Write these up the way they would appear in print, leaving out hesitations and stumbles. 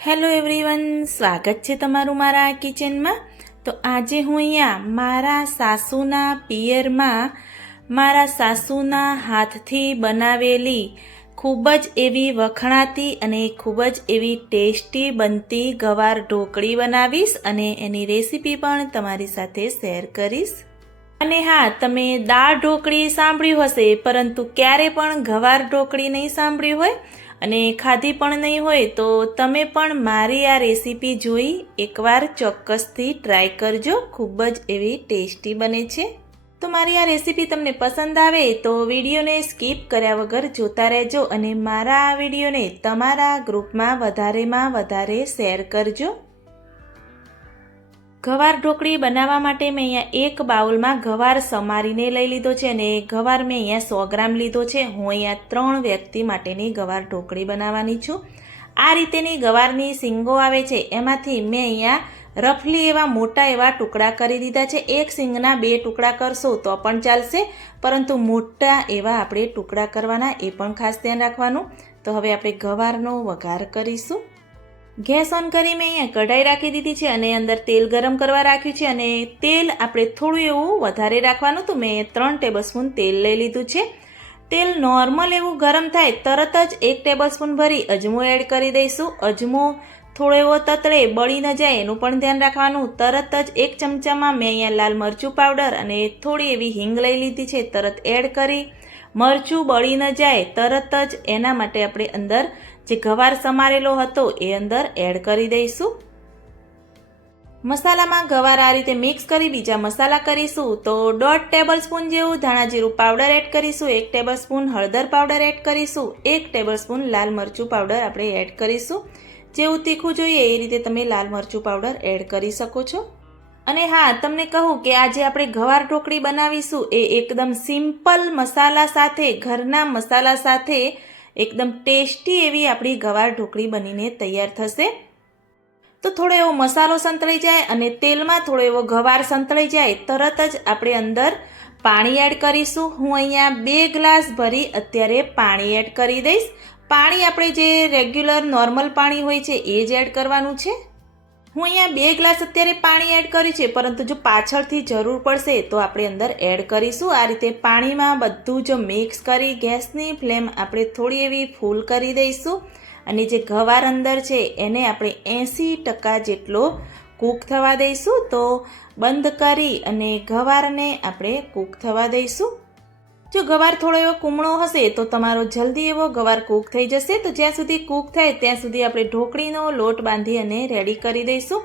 Hello everyone, સ્વાગત છે તમારું મારા કિચનમાં। તો આજે હું અહીંયા મારા સાસુના પિયરમાં મારા સાસુના હાથથી બનાવેલી ખૂબ જ એવી વખણાતી અને ખૂબ જ એવી ટેસ્ટી બનતી ગવાર ઢોકળી બનાવીશ અને એની રેસીપી પણ તમારી સાથે શેર કરીશ। અને હા, તમે દાળ ઢોકળી સાંભળ્યું હશે, પરંતુ ક્યારે પણ ગવાર ઢોકળી નહીં સાંભળ્યું હોય અને ખાધી પણ નહીં હોય તો તમે પણ મારી આ રેસીપી જોઈ એકવાર ચોક્કસથી ટ્રાય કરજો। ખૂબ જ એવી ટેસ્ટી બને છે। તો મારી આ રેસીપી તમને પસંદ આવે તો વિડીયોને સ્કીપ કર્યા વગર જોતા રહેજો અને મારા આ વિડીયોને તમારા ગ્રુપમાં વધારે શેર કરજો। ગવાર ઢોકળી બનાવવા માટે મેં અહીંયા એક બાઉલમાં ગવાર સમારીને લઈ લીધો છે અને ગવાર મેં અહીંયા 100 ગ્રામ લીધો છે। હું અહીંયા 3 વ્યક્તિ માટેની ગવાર ઢોકળી બનાવવાની છું। આ રીતેની ગવારની શીંગો આવે છે, એમાંથી મેં અહીંયા રફલી એવા મોટા એવા ટુકડા કરી દીધા છે। એક શીંગના 2 ટુકડા કરશો તો પણ ચાલશે, પરંતુ મોટા એવા આપણે ટુકડા કરવાના, એ પણ ખાસ ધ્યાન રાખવાનું। તો હવે આપણે ગવારનો વઘાર કરીશું। ગેસ ઓન કરી મેં અહીંયા કઢાઈ રાખી દીધી છે અને અંદર તેલ ગરમ કરવા રાખ્યું છે અને તેલ આપણે થોડું એવું વધારે રાખવાનું। તો મેં 3 ટેબલસ્પૂન તેલ લઈ લીધું છે। તેલ નોર્મલ એવું ગરમ થાય તરત જ 1 ટેબલસ્પૂન ભરી અજમો એડ કરી દઈશું। અજમો થોડો એવો તતળે બળી ન જાય એનું પણ ધ્યાન રાખવાનું। તરત જ 1 ચમચામાં મેં અહીંયા લાલ મરચું પાવડર અને થોડી એવી હિંગ લઈ લીધી છે, તરત એડ કરી મરચું બળી ન જાય તરત જ એના માટે આપણે અંદર જે ગવાર સમારેલો હતો એ અંદર એડ કરી દઈશું। મસાલામાં ગવાર આ રીતે મિક્સ કરી બીજા મસાલા કરીશું। તો 1.5 ટેબલસ્પૂન જેવું ધાણા જીરું પાવડર એડ કરીશું, 1 ટેબલસ્પૂન હળદર પાવડર એડ કરીશું, 1 ટેબલસ્પૂન લાલ મરચું પાવડર આપણે એડ કરીશું। જેવું તીખું જોઈએ એ રીતે તમે લાલ મરચું પાવડર એડ કરી શકો છો। અને હા, તમને કહું કે આજે આપણે ગવાર ઢોકળી બનાવીશું એ એકદમ સિમ્પલ મસાલા સાથે, ઘરના મસાલા સાથે એકદમ ટેસ્ટી એવી આપણી ગવાર ઢોકળી બનીને તૈયાર થશે। તો થોડો એવો મસાલો સંતળાઈ જાય અને તેલમાં થોડો એવો ગવાર સંતળાઈ જાય તરત જ આપણે અંદર પાણી એડ કરીશું। હું અહીંયા 2 ગ્લાસ ભરી અત્યારે પાણી એડ કરી દઈશ। પાણી આપણે જે રેગ્યુલર નોર્મલ પાણી હોય છે એ જ એડ કરવાનું છે। હું અહીંયા 2 ગ્લાસ અત્યારે પાણી એડ કર્યું છે, પરંતુ જો પાછળથી જરૂર પડશે તો આપણે અંદર એડ કરીશું। આ રીતે પાણીમાં બધું જ મિક્સ કરી ગેસની ફ્લેમ આપણે થોડી એવી ફૂલ કરી દઈશું અને જે ગવાર અંદર છે એને આપણે 80% જેટલો કૂક થવા દઈશું। તો બંધ કરી અને ગવારને આપણે કૂક થવા દઈશું। જો ગવાર થોડો એવો કૂમળો હશે તો તમારો જલ્દી એવો ગવાર કૂક થઈ જશે। તો જ્યાં સુધી કૂક થાય ત્યાં સુધી આપણે ઢોકળીનો લોટ બાંધી અને રેડી કરી દઈશું।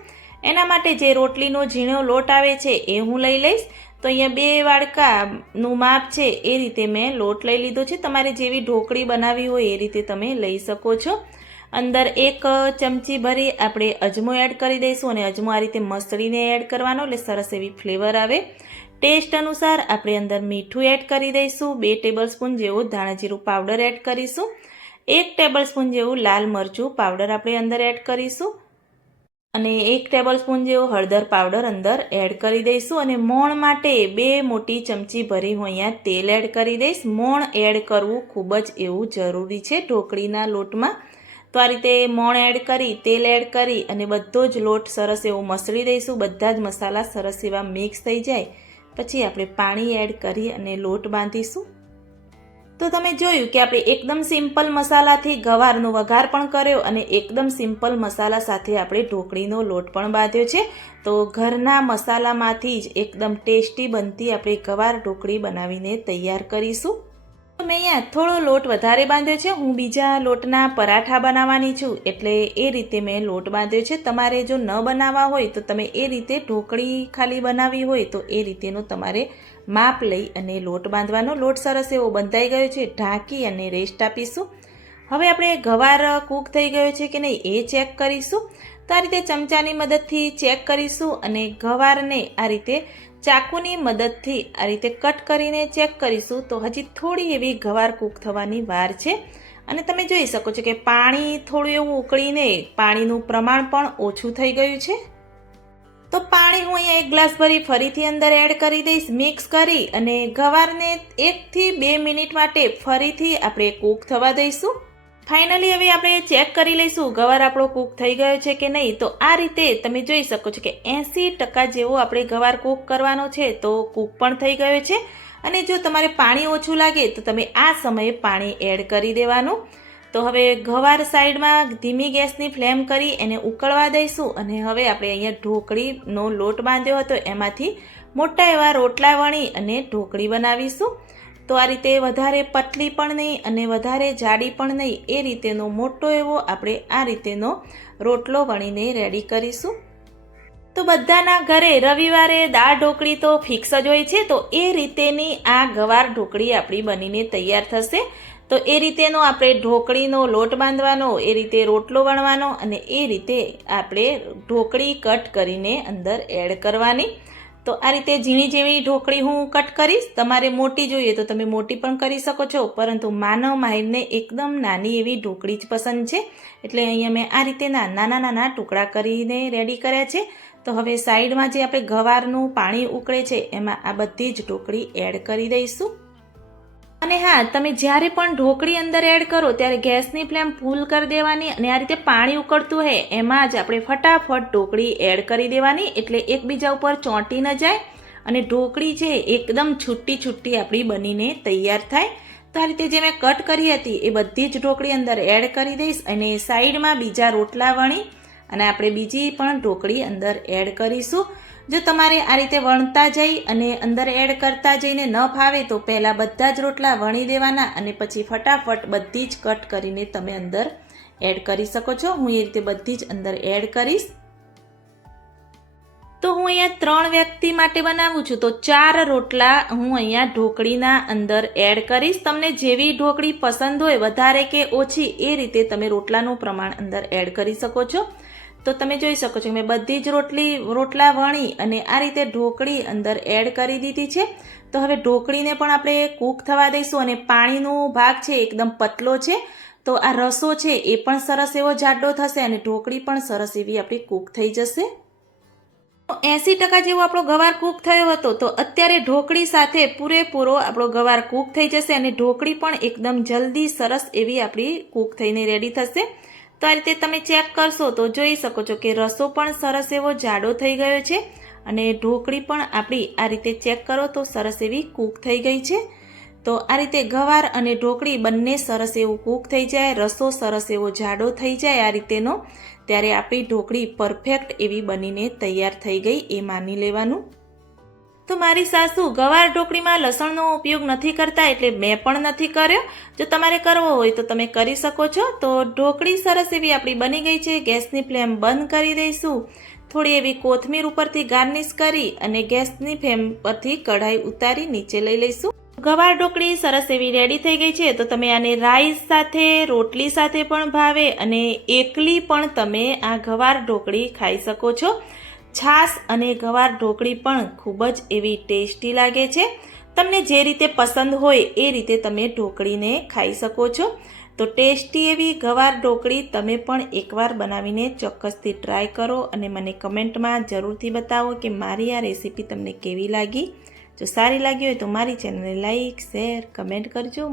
એના માટે જે રોટલીનો ઝીણો લોટ આવે છે એ હું લઈ લઈશ। તો અહીંયા 2 વાડકાનું માપ છે એ રીતે મેં લોટ લઈ લીધો છે। તમારે જેવી ઢોકળી બનાવી હોય એ રીતે તમે લઈ શકો છો। અંદર 1 ચમચી ભરી આપણે અજમો એડ કરી દઈશું અને અજમો આ રીતે મસળીને એડ કરવાનો, એટલે સરસ એવી ફ્લેવર આવે। ટેસ્ટ અનુસાર આપણે અંદર મીઠું એડ કરી દઈશું। 2 ટેબલસ્પૂન જેવું ધાણા જીરું પાવડર એડ કરીશું। 1 ટેબલસ્પૂન જેવું લાલ મરચું પાવડર આપણે અંદર એડ કરીશું અને 1 ટેબલસ્પૂન જેવો હળદર પાવડર અંદર એડ કરી દઈશું। અને મોણ માટે 2 મોટી ચમચી ભરી હું અહીંયા તેલ એડ કરી દઈશ। મોણ એડ કરવું ખૂબ જ એવું જરૂરી છે ઢોકળીના લોટમાં। તો આ રીતે મોણ એડ કરી તેલ એડ કરી અને બધો જ લોટ સરસ એવો મસળી દઈશું। બધા જ મસાલા સરસ એવા મિક્સ થઈ જાય પછી આપણે પાણી એડ કરી અને લોટ બાંધીશું। તો તમે જોયું કે આપણે એકદમ સિમ્પલ મસાલાથી ગવારનો વઘાર પણ કર્યો અને એકદમ સિમ્પલ મસાલા સાથે આપણે ઢોકળીનો લોટ પણ બાંધ્યો છે। તો ઘરના મસાલામાંથી જ એકદમ ટેસ્ટી બનતી આપણે ગવાર ઢોકળી બનાવીને તૈયાર કરીશું। તો મેં અહીંયા થોડો લોટ વધારે બાંધ્યો છે। હું બીજા લોટના પરાઠા બનાવવાની છું એટલે એ રીતે મેં લોટ બાંધ્યો છે। તમારે જો ન બનાવવા હોય તો તમે એ રીતે ઢોકળી ખાલી બનાવી હોય તો એ રીતેનો તમારે માપ લઈ અને લોટ બાંધવાનો। લોટ સરસ એવો બંધાઈ ગયો છે, ઢાંકી અને રેસ્ટ આપીશું। હવે આપણે ગવાર કૂક થઈ ગયો છે કે નહીં એ ચેક કરીશું। તો આ રીતે ચમચાની મદદથી ચેક કરીશું અને ગવારને આ રીતે ચાકુની મદદથી આ રીતે કટ કરીને ચેક કરીશું। તો હજી થોડી એવી ગવાર કૂક થવાની વાર છે અને તમે જોઈ શકો છો કે પાણી થોડું એવું ઉકળીને પાણીનું પ્રમાણ પણ ઓછું થઈ ગયું છે। તો પાણી હું અહીંયા 1 ગ્લાસ ભરી ફરીથી અંદર એડ કરી દઈશ। મિક્સ કરી અને ગવારને 1 થી 2 મિનિટ માટે ફરીથી આપણે કૂક થવા દઈશું। ફાઇનલી હવે આપણે ચેક કરી લઈશું ગવાર આપણો કૂક થઈ ગયો છે કે નહીં. તો આ રીતે તમે જોઈ શકો છો કે 80% જેવો આપણે ગવાર કૂક કરવાનો છે, તો કૂક પણ થઈ ગયો છે. અને જો તમારે પાણી ઓછું લાગે તો તમે આ સમયે પાણી એડ કરી દેવાનું. તો હવે ગવાર સાઈડમાં ધીમી ગેસની ફ્લેમ કરી એને ઉકળવા દઈશું. અને હવે આપણે અહીંયા ઢોકળીનો લોટ બાંધ્યો હતો એમાંથી મોટા એવા રોટલા વણી અને ઢોકળી બનાવીશું. તો આ રીતે વધારે પતલી પણ નહીં અને વધારે જાડી પણ નહીં, એ રીતેનો મોટો એવો આપણે આ રીતેનો રોટલો વણીને રેડી કરીશું. તો બધાના ઘરે રવિવારે દાળ ઢોકળી તો ફિક્સ જ હોય છે, તો એ રીતેની આ ગવાર ઢોકળી આપણી બનીને તૈયાર થશે. તો એ રીતેનો આપણે ઢોકળીનો લોટ બાંધવાનો, એ રીતે રોટલો વણવાનો અને એ રીતે આપણે ઢોકળી કટ કરીને અંદર એડ કરવાની. તો આ રીતે ઝીણી ઝીણી ઢોકળી હું કટ કરીશ. તમારે મોટી જોઈએ તો તમે મોટી પણ કરી શકો છો, પરંતુ માનવ માહિરને એકદમ નાની એવી ઢોકળી જ પસંદ છે, એટલે અહીંયા મેં આ રીતે નાના નાના ટુકડા કરીને રેડી કર્યા છે. તો હવે સાઈડમાં જે આપણે ગવારનું પાણી ઉકળે છે એમાં આ બધી જ ઢોકળી એડ કરી દઈશું. અને હા, તમે જ્યારે પણ ઢોકળી અંદર એડ કરો ત્યારે ગેસની ફ્લેમ ફૂલ કરી દેવાની અને આ રીતે પાણી ઉકળતું હોય એમાં જ આપણે ફટાફટ ઢોકળી એડ કરી દેવાની, એટલે એકબીજા ઉપર ચોંટી ન જાય અને ઢોકળી છે એકદમ છૂટી છૂટી આપણી બનીને તૈયાર થાય. તો આ રીતે જે મેં કટ કરી હતી એ બધી જ ઢોકળી અંદર એડ કરી દઈશ અને સાઈડમાં બીજા રોટલા વણી અને આપણે બીજી પણ ઢોકળી અંદર એડ કરીશું. જો તમારે આ રીતે વણતા જઈ અને અંદર એડ કરતા જઈને ન ફાવે તો પહેલાં બધા જ રોટલા વણી દેવાના અને પછી ફટાફટ બધી જ કટ કરીને તમે અંદર એડ કરી શકો છો. હું એ રીતે બધી જ અંદર એડ કરીશ. તો હું અહીંયા 3 વ્યક્તિ માટે બનાવું છું, તો 4 રોટલા હું અહીંયા ઢોકળીના અંદર એડ કરીશ. તમને જેવી ઢોકળી પસંદ હોય વધારે કે ઓછી એ રીતે તમે રોટલાનું પ્રમાણ અંદર એડ કરી શકો છો. તો તમે જોઈ શકો છો મેં બધી જ રોટલા વણી અને આ રીતે ઢોકળી અંદર એડ કરી દીધી છે. તો હવે ઢોકળીને પણ આપણે કૂક થવા દઈશું અને પાણીનો ભાગ છે એકદમ પતલો છે, તો આ રસો છે એ પણ સરસ એવો જાડો થશે અને ઢોકળી પણ સરસ એવી આપણી કૂક થઈ જશે. 80% જેવો આપણો ગવાર કૂક થયો હતો, તો અત્યારે ઢોકળી સાથે પૂરેપૂરો આપણો ગવાર કૂક થઈ જશે અને ઢોકળી પણ એકદમ જલ્દી સરસ એવી આપણી કૂક થઈને રેડી થશે. તો આ રીતે તમે ચેક કરશો તો જોઈ શકો છો કે રસો પણ સરસ એવો જાડો થઈ ગયો છે અને ઢોકળી પણ આપણી આ રીતે ચેક કરો તો સરસ એવી કૂક થઈ ગઈ છે. તો આ રીતે ગવાર અને ઢોકળી બંને સરસ એવું કૂક થઈ જાય, રસો સરસ એવો જાડો થઈ જાય આ રીતેનો, ત્યારે આપણી ઢોકળી પરફેક્ટ એવી બનીને તૈયાર થઈ ગઈ એ માની લેવાનું. તો મારી સાસુ ગવાર ઢોકળીમાં લસણનો ઉપયોગ નથી કરતા, એટલે મેં પણ નથી કર્યો. જો તમારે કરવો હોય તો તમે કરી શકો છો. તો ઢોકળી સરસ એવી આપણી બની ગઈ છે. ગેસની ફ્લેમ બંધ કરી દઈશું. થોડી એવી કોથમીર ઉપરથી ગાર્નિશ કરી અને ગેસની ફ્લેમ પરથી કઢાઈ ઉતારી નીચે લઈ લઈશું. ગવાર ઢોકળી સરસ એવી રેડી થઈ ગઈ છે. તો તમે આને રાઈસ સાથે, રોટલી સાથે પણ ભાવે અને એકલી પણ તમે આ ગવાર ઢોકળી ખાઈ શકો છો. છાશ અને ગવાર ઢોકળી પણ ખૂબ જ એવી ટેસ્ટી લાગે છે. તમને જે રીતે પસંદ હોય એ રીતે તમે ઢોકળીને ખાઈ શકો છો. તો ટેસ્ટી એવી ગવાર ઢોકળી તમે પણ એકવાર બનાવીને ચોક્કસથી ટ્રાય કરો અને મને કમેન્ટમાં જરૂરથી બતાવો કે મારી આ રેસીપી તમને કેવી લાગી. જો સારી લાગી હોય તો મારી ચેનલને લાઈક, શેર, કમેન્ટ કરજો.